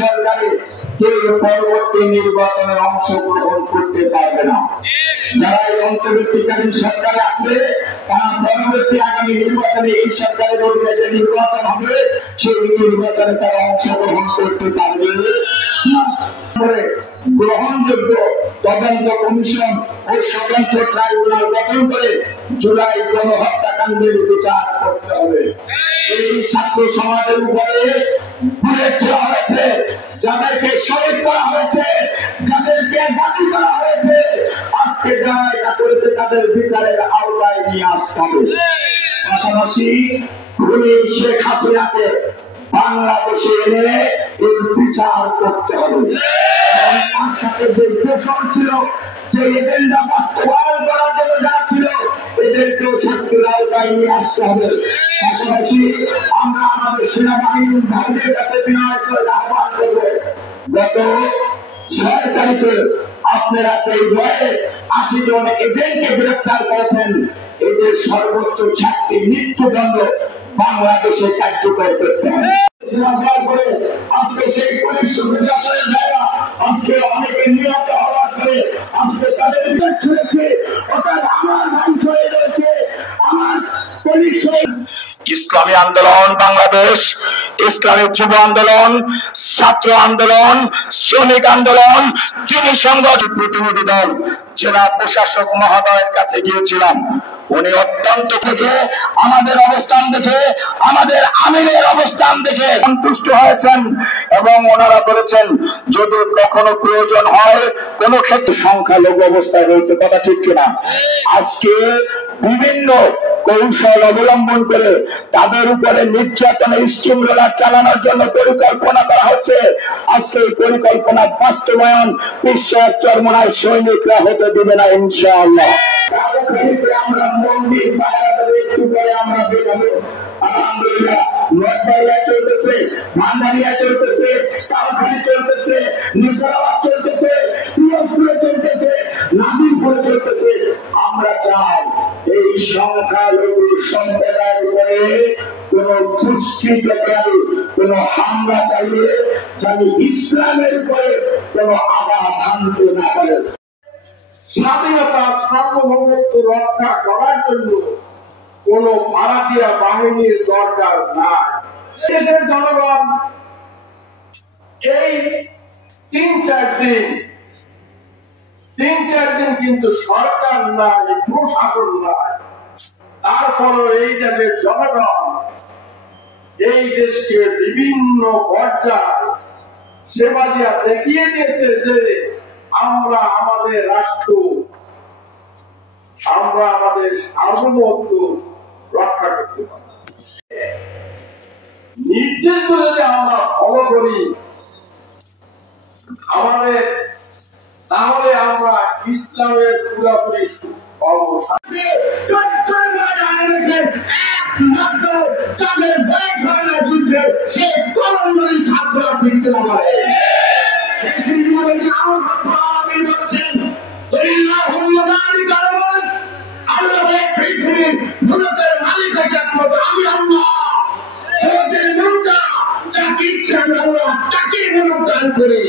সরকারে কেউ পরবর্তী নির্বাচনে অংশগ্রহণ করতে পারবে না। যারা এই অন্তর্বর্তীকালীন সরকারে আছে তারা পরবর্তী আগামী নির্বাচনে এই সরকারের অধীনে যে নির্বাচন হবে সেই নির্বাচনে তারা অংশগ্রহণ করতে পারবে না। গ্রহণযোগ্য তদন্ত কমিশন ও স্বতন্ত্র ট্রাইব্যুনাল গঠন করে জুলাই গণহত্যাকাণ্ডের বিচার করতে হবে। এই ছাত্র সমাজের উপরে বুলেট ছোড়া হয়েছে, যাদেরকে শহীদ করা হয়েছে, যাদেরকে গাজী করা হয়েছে, আজকে যারা এটা করেছে তাদের বিচারের আওতায় নিয়ে আসতে হবে। পাশাপাশি খুনি শেখ হাসিনাকে বাংলাদেশে এনে এর বিচার করতে হবে। তার সাথে যে দোষর ছিল, যে এজেন্ডা বাস্তবায়ন করার জন্য যারা ছিল, এদেরকেও শাস্তির আওতায় নিয়ে আসতে হবে। পাশাপাশি আমরা আমাদের সেনাবাহিনীর ভাইদের কাছে বিনয়ের সঙ্গে আহ্বান করব, গত 6 তারিখে আপনারা এই ভয়ে 80 জন এজেন্টকে গ্রেফতার করেছেন, এদের সর্বোচ্চ শাস্তি মৃত্যুদণ্ড বাংলাদেশে কার্যকর করতে হবে। আজকে সেই পুলিশ প্রশাসনের দ্বারা আজকে অনেকে নিহত হওয়ার পরে আজকে তাদের ছুড়েছে, অর্থাৎ আমার ধ্বংস হয়ে রয়েছে, আমার পুলিশ। ইসলামী আন্দোলন বাংলাদেশ, ইসলামী যুব আন্দোলন, ছাত্র আন্দোলন, শ্রমিক আন্দোলন, যুব সংগঠন প্রতিনিধি দল জেলা প্রশাসক মহোদয়ের কাছে গিয়েছিলাম। উনি অত্যন্ত থেকে আমাদের অবস্থান দেখে, আমাদের আমিরের অবস্থান দেখে সন্তুষ্ট হয়েছেন এবং ওনারা বলেছেন যদি কখনো প্রয়োজন হয় কোন ক্ষেত্রে সংখ্যালঘু অবস্থায় রয়েছে, কথা ঠিক কিনা? আজকে বিভিন্ন কৌশল অবলম্বন করে তাদের উপরে নির্যাতনের স্টিমরোলার চালানোর জন্য পরিকল্পনা করা হচ্ছে। আজকে এই পরিকল্পনা বাস্তবায়ন বিশ্বাস চরমনায় সৈনিকরা হতে দিবে না ইনশাআল্লাহ। আমরা মন্দির একটু করে আমরা বেরোবো। আলহামদুলিল্লাহ নয়বাড়িয়া চলতেছে, ভান্ডারিয়া চলতেছে, কালখানি চলতেছে, নিসারাবাদ চলতেছে, পিরোজপুরে চলতেছে, নাজিরপুরে চলতেছে। আমরা চাই এই সংখ্যালঘু সম্প্রদায়ের উপরে কোন দুষ্কৃতকারী কোন হামলা চাইলে যেন ইসলামের উপরে কোন আঘাত হানতে না পারে। স্বাধীনতা সার্বভৌমত্ব রক্ষা করার জন্য কোন ভারতীয় বাহিনীর দরকার নাই। দেশের জনগণ এই 3-4 দিন কিন্তু সরকার নাই, প্রশাসন নাই, তারপরও এই দেশের জনগণ এই দেশকে বিভিন্ন পর্যায়ে সেবা দিয়া দেখিয়ে দিয়েছে যে আমরা আমাদের রাষ্ট্র, আমরা আমাদের সার্বভৌমত্ব রক্ষা করতে পারি। নির্দেশগুলো যদি আমরা ফলো করি আমাদের, তাহলে আমরা ইসলামের পুরোপুরি একমাত্র যাদের বয়স হয় না যুদ্ধে সে কলঙ্গি ছাত্ররা ফিরতে পারে। পৃথিবীর ভারতের মালিক হয়েছে একমাত্র আমি আল্লাহ। যাকে ইচ্ছা আমি আল্লাহ তাকে মনোদান করি।